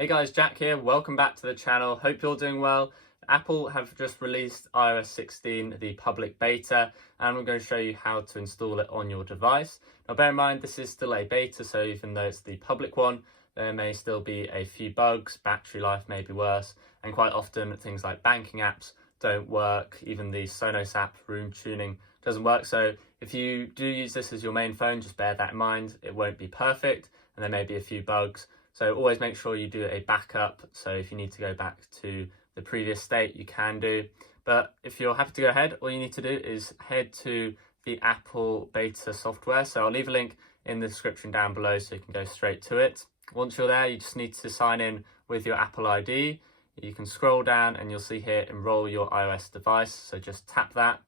Hey guys, Jack here. Welcome back to the channel. Hope you're doing well. Apple have just released iOS 16, the public beta, and I'm going to show you how to install it on your device. Now bear in mind, this is still a beta, so even though it's the public one, there may still be a few bugs, battery life may be worse, and quite often things like banking apps don't work. Even the Sonos app, room tuning, doesn't work. So if you do use this as your main phone, just bear that in mind. It won't be perfect, and there may be a few bugs. So always make sure you do a backup. So if you need to go back to the previous state, you can do. But if you're happy to go ahead, all you need to do is head to the Apple beta software. So I'll leave a link in the description down below so you can go straight to it. Once you're there, you just need to sign in with your Apple ID. You can scroll down and you'll see here, enroll your iOS device. So just tap that.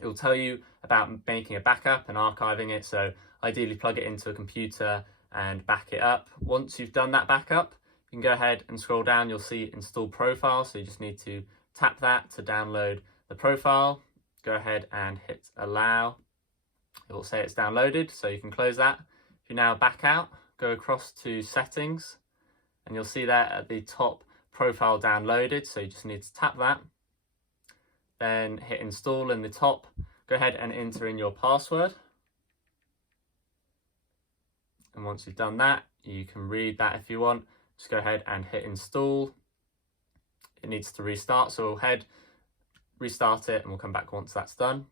It will tell you about making a backup and archiving it. So ideally plug it into a computer and back it up. Once you've done that backup, you can go ahead and scroll down. You'll see install profile. So you just need to tap that to download the profile. Go ahead and hit allow. It will say it's downloaded, so you can close that. If you now back out, go across to settings, and you'll see there at the top profile downloaded. So you just need to tap that. Then hit install in the top. Go ahead and enter in your password. And once you've done that, you can read that if you want. Just go ahead and hit install. It needs to restart, so we'll restart it and we'll come back once that's done.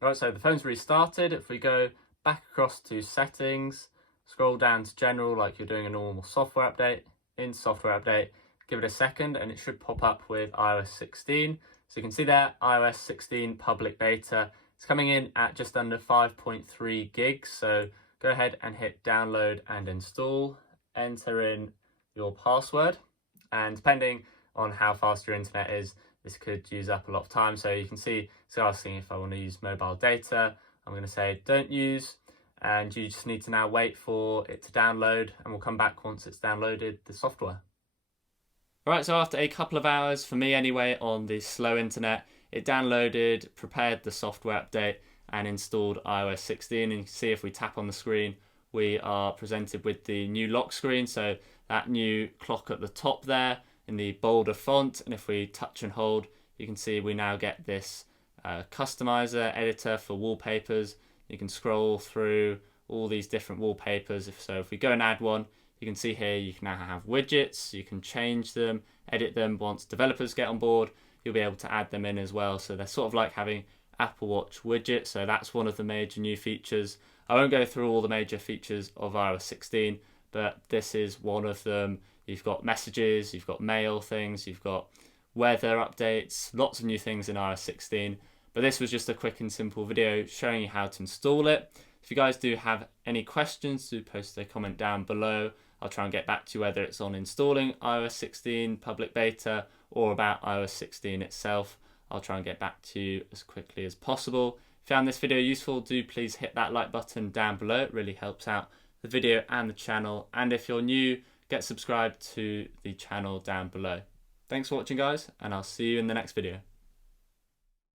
All right, so the phone's restarted. If we go back across to settings, scroll down to general like you're doing a normal software update. In software update, give it a second and it should pop up with iOS 16. So you can see there, iOS 16 public beta. It's coming in at just under 5.3 gigs. So go ahead and hit download and install, enter in your password, and depending on how fast your internet is, this could use up a lot of time. So you can see it's asking if I want to use mobile data. I'm going to say don't use, and you just need to now wait for it to download, and we'll come back once it's downloaded the software. All right, so after a couple of hours, for me anyway, on the slow internet, it downloaded, prepared the software update, and installed iOS 16. And you can see if we tap on the screen, we are presented with the new lock screen. So that new clock at the top there in the bolder font. And if we touch and hold, you can see we now get this customizer editor for wallpapers. You can scroll through all these different wallpapers. If we go and add one, you can see here you can now have widgets. You can change them, edit them. Once developers get on board, you'll be able to add them in as well. So they're sort of like having Apple Watch widget, so that's one of the major new features. I won't go through all the major features of iOS 16, but this is one of them. You've got messages, you've got mail things, you've got weather updates, lots of new things in iOS 16. But this was just a quick and simple video showing you how to install it. If you guys do have any questions, do post a comment down below. I'll try and get back to you whether it's on installing iOS 16 public beta or about iOS 16 itself. I'll try and get back to you as quickly as possible. If you found this video useful, do please hit that like button down below. It really helps out the video and the channel. And if you're new, get subscribed to the channel down below. Thanks for watching, guys, and I'll see you in the next video.